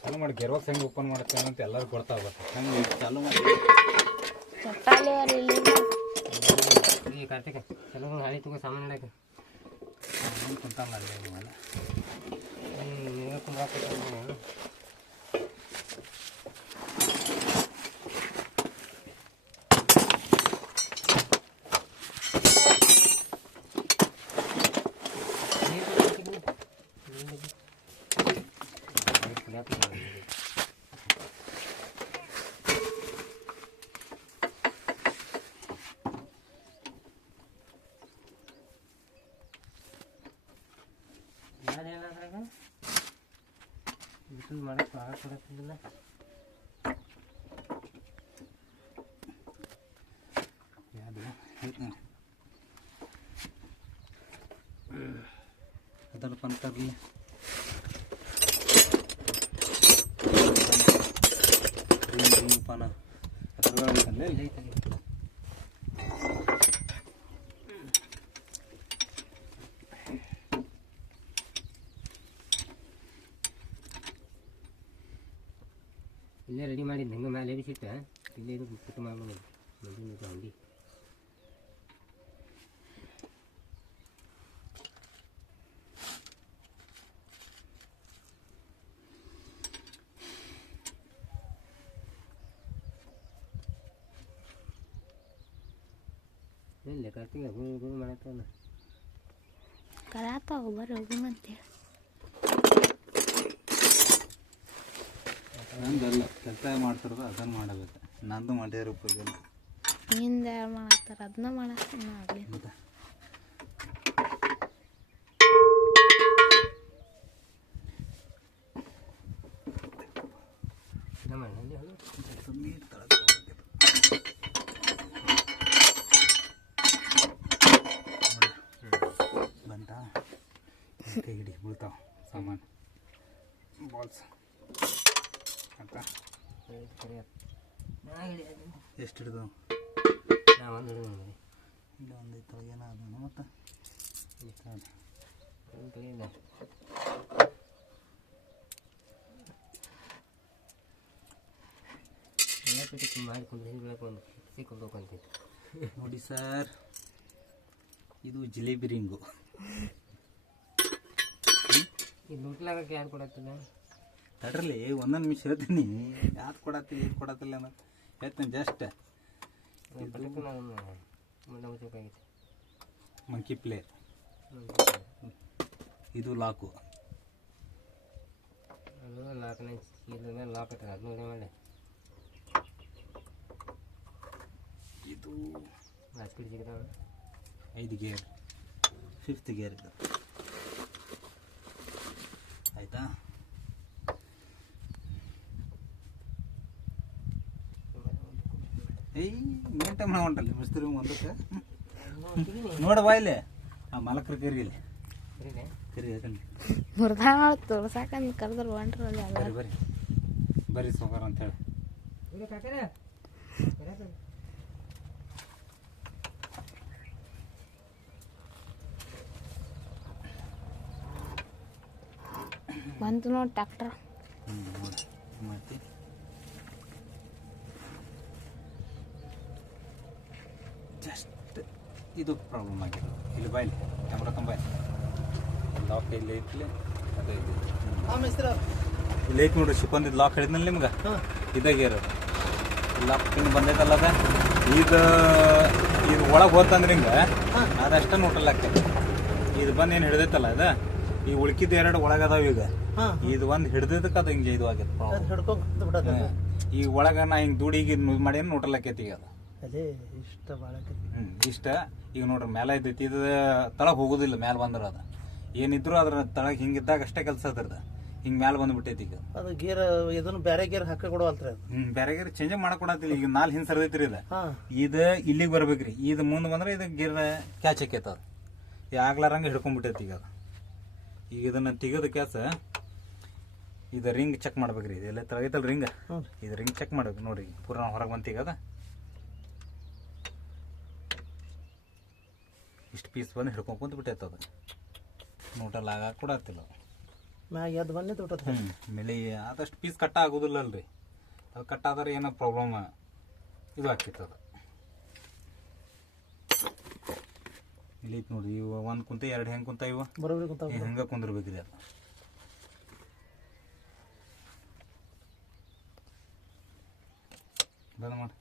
ಚಾಲು ಮಾಡಿ ಗೆರ್ವಾಕ್ಸ್ ಹೆಂಗೆ ಓಪನ್ ಮಾಡ್ತೇನೆ ಅಂತ ಎಲ್ಲರೂ ಕೊಡ್ತಾ ಹೋಗುತ್ತೆ ಹಂಗೆ ಚಾಲು ಮಾಡಿ ಕಾರ್ತಿಕ ಚಲೋ ಹಾಳಿ ತಗೋ ಸಾಮಾನು ಇಡಕ್ಕೆ ಕುಂತಲ್ಲ ಅಲ್ಲಿ ಮೇಲೆ ನಿನಗೆ ಕುಂದ್ರಾಕ ಬಿಸಿಲು ಮಾಡಕ್ಕೆ ಕೊಡಕ್ಕಿಲ್ಲ ಅದರ ಪಂತರ್ಲಿ ಪಾನ ಅದರೊಳಗೆ ಇಲ್ಲೇ ರೆಡಿ ಮಾಡಿದ್ದು ಹೆಂಗೆ ಮೇಲೆ ಬಿಸಿಟ್ಟ ಇಲ್ಲೇ ಇದು ಪುಟ್ಟು ಮಾಡ್ಬೋದು ಅಂಗಡಿ ಇಲ್ಲ ಕಾರ್ತಿಕ ಹೂ ಮಾಡತ್ತಲ್ಲ ಕರಾತಾವ ಬರ್ರಿ ಹೋಗುಣಂತೆ ನಂದಲ್ಲ ಕೆಲಸ ಮಾಡ್ತಿರೋದು ಅದನ್ನು ಮಾಡಬೇಕು ನಂದು ಮಾಡ್ಯಾರ ಉಪಯೋಗ ನಿಂದ ಯಾರು ಮಾಡತ್ತಾರ ಅದನ್ನ ಮಾಡಕ್ಕೆ ಆಗಲಿ ಬಂತ ಕೈ ಹಿಡಿ ಬೀಳ್ತಾವ ಸಾಮಾನು ಬಾಲ್ಸ್ ಅಂತ ಎಷ್ಟು ಹಿಡಿದು ಇಲ್ಲ ಒಂದು ಐತ ಏನಾದ ಮತ್ತು ನೋಡಿ ಸರ್ ಇದು ಜಿಲೇಬಿ ರಿಂಗು ಇದು ನುಟ್ಲಾಗಕ್ಕೆ ಯಾರು ಕೊಡತ್ತಿಲ್ಲ ತಡ್ರಲ್ಲಿ ಒಂದೊಂದು ನಿಮಿಷ ಹೇಳ್ತೀನಿ ಯಾವ್ದು ಕೊಡತ್ತಿಲ್ಲ ಏನು ಕೊಡತ್ತಿಲ್ಲ ಅನ್ನೋದು ಹೇಳ್ತೀನಿ ಜಸ್ಟ್ ಮಂಕಿ ಪ್ಲೇ ಇದು ಲಾಕು ಅದು ಲಾಕ್ನ ಇದ್ರ ಮೇಲೆ ಲಾಕ್ ಇಟ್ಟಾರೆ ಅದು ನೋಡಿ ಮಾಡಿ ಇದು ಸ್ಪೀಡ್ ಸಿಗ್ತಾವೆ 5 ಗೇರ್ 5th ಗೇರ್ ಇದು ಆಯಿತಾ ಏಯ್ ಮೇಂಟೈನ್ ಹೊಂಟಲ್ಲ ಮಿಸ್ತ್ರಿ ಒಂದಕ್ಕೆ ನೋಡವಾ ಇಲ್ಲಿ ಆ ಮಲಕ್ರ ಕರಿ ಇಲ್ಲಿ ಕರಿ ಯಾಕಂದ್ರೆ ಮುರ್ದಾ ತೋರ್ಸಾಕಂದು ಕರೆದ್ರು ಹೊಂಟ್ರಲ್ಲ ಬರ್ರಿ ಬರ್ರಿ ಬರ್ರಿ ಸೋಗಾರ ಅಂತ ಹೇಳಿ ಬಂತು ನೋಡಿ ಟ್ಯಾಕ್ಟ್ರ ನೋಡಿ ಮಾಡ್ತಿ ಜಸ್ಟ್ ಇದು ಪ್ರಾಬ್ಲಮ್ ಆಗಿದೆ ಇಲ್ಲಿ ಬಾಯ್ಲಿ ಕ್ಯಾಮ್ರಾ ತಂಬಾಯ್ ಲಾಕ್ ಇಲ್ಲಿ ಐತಿ ಅದೇ ಇಲ್ಲಿ ಐತಿ ನೋಡ್ರಿ ಶಿಪ್ಪಂದಿದ್ದು ಲಾಕ್ ಹೇಳಿದ್ನಲ್ಲ ನಿಮ್ಗೆ ಇದಾಗ್ಯಾರ ಲಾಕ್ ಹಿಂಗೆ ಬಂದೈತಲ್ಲ ಅದ ಇದು ಒಳಗೆ ಹೋತಂದ್ರೆ ಹಿಂಗೆ ಅದಷ್ಟ ನೋಟಲ್ ಆಗ್ತೈತಿ ಇದು ಬಂದು ಏನು ಹಿಡ್ದೈತಲ್ಲ ಅದ ಈ ಉಳ್ಕಿದ 2 ಒಳಗದಾವ ಈಗ ಇದು ಒಂದು ಹಿಡ್ದಕ್ಕೆ ಅದು ಹಿಂಗೆ ಇದು ಆಗೈತೆ ಈ ಒಳಗ ನಾ ಹಿಂಗೆ ದುಡಿಗೆ ಮಾಡಿ ನೋಟಲ್ ಆಕೈತಿ ಈಗ ಅದು ಇಷ್ಟ ಈಗ ನೋಡ್ರಿ ಮೇಲೆ ಇದ್ದೈತಿ ಇದು ತಳಗ ಹೋಗೋದಿಲ್ಲ ಮ್ಯಾಲೆ ಬಂದ್ರ ಅದ ಏನಿದ್ರು ಅದ್ರ ತಳಗ ಹಿಂಗಿದ್ದಾಗ ಅಷ್ಟೇ ಕೆಲಸ ಅದ್ರದ ಹಿಂಗ್ ಮ್ಯಾಲ ಬಂದ್ಬಿಟ್ಟೈತಿ ಈಗ ಅದು ಗೇರ್ ಇದನ್ನು ಬೇರೆ ಗೇರ್ ಹಾಕ ಕೊಡವಲ್ರಿ ಬೇರೆ ಗೇರ್ ಚೇಂಜ್ ಮಾಡಕ್ ಕೊಡತ್ತಿಲ್ಲ ಈಗ 4 ಹಿಂದ್ ಸರ್ದೈತ್ರಿ ಇದು ಇಲ್ಲಿಗೆ ಬರ್ಬೇಕ್ರಿ ಇದು ಮುಂದೆ ಬಂದ್ರೆ ಇದು ಗೇರ್ ಕ್ಯಾಚ್ ಆಕೈತ ಅದು ಆಗ್ಲಾರಂಗ ಹಿಡ್ಕೊಂಡ್ಬಿಟ್ಟೈತಿ ಈಗ ಅದು ಈಗ ಇದನ್ನ ತೆಗೆದ ಕ್ಯಾಸ ಇದು ರಿಂಗ್ ಚೆಕ್ ಮಾಡ್ಬೇಕ್ರಿ ಇದೆಲ್ಲ ತಳಗೈತಲ್ ರಿಂಗ್ ಇದು ರಿಂಗ್ ಚೆಕ್ ಮಾಡ್ಬೇಕು ನೋಡ್ರಿ ಪೂರ ಹೊರಗೆ ಬಂತೀಗ ಅದ ಇಷ್ಟು ಪೀಸ್ ಬಂದು ಹಿಡ್ಕೊಂಡ್ ಕುಂತ ಬಿಟ್ಟೈತೆ ಅದು ನೋಟಲ್ಲಿ ಆಗಾಕ ಕೊಡತ್ತಿಲ್ಲ ಮ್ಯಾಗ ಎದ್ದು ಬನ್ನಿ ತೊಟ್ಟದ ಆಮೇಲೆ ಆದಷ್ಟು ಪೀಸ್ ಕಟ್ಟ ಆಗೋದಿಲ್ಲ ಅಲ್ರಿ, ಅದು ಕಟ್ ಆದ್ರೆ ಏನೋ ಪ್ರಾಬ್ಲಮ್ ಇದು ಆಗ್ತಿತ್ತು. ಅದು ಇಲ್ಲಿ ಐತಿ ನೋಡ್ರಿ, ಇವು ಒಂದು ಕುಂತ ಎರಡು ಹೆಂಗೆ ಕುಂತ ಇವು ಬರೋಬ್ರಿ ಕುಂತಾವ. ಹೆಂಗೆ ಕುಂದಿರ್ಬೇಕ್ರಿ ಅದು. ಬಂದ್ ಮಾಡಿ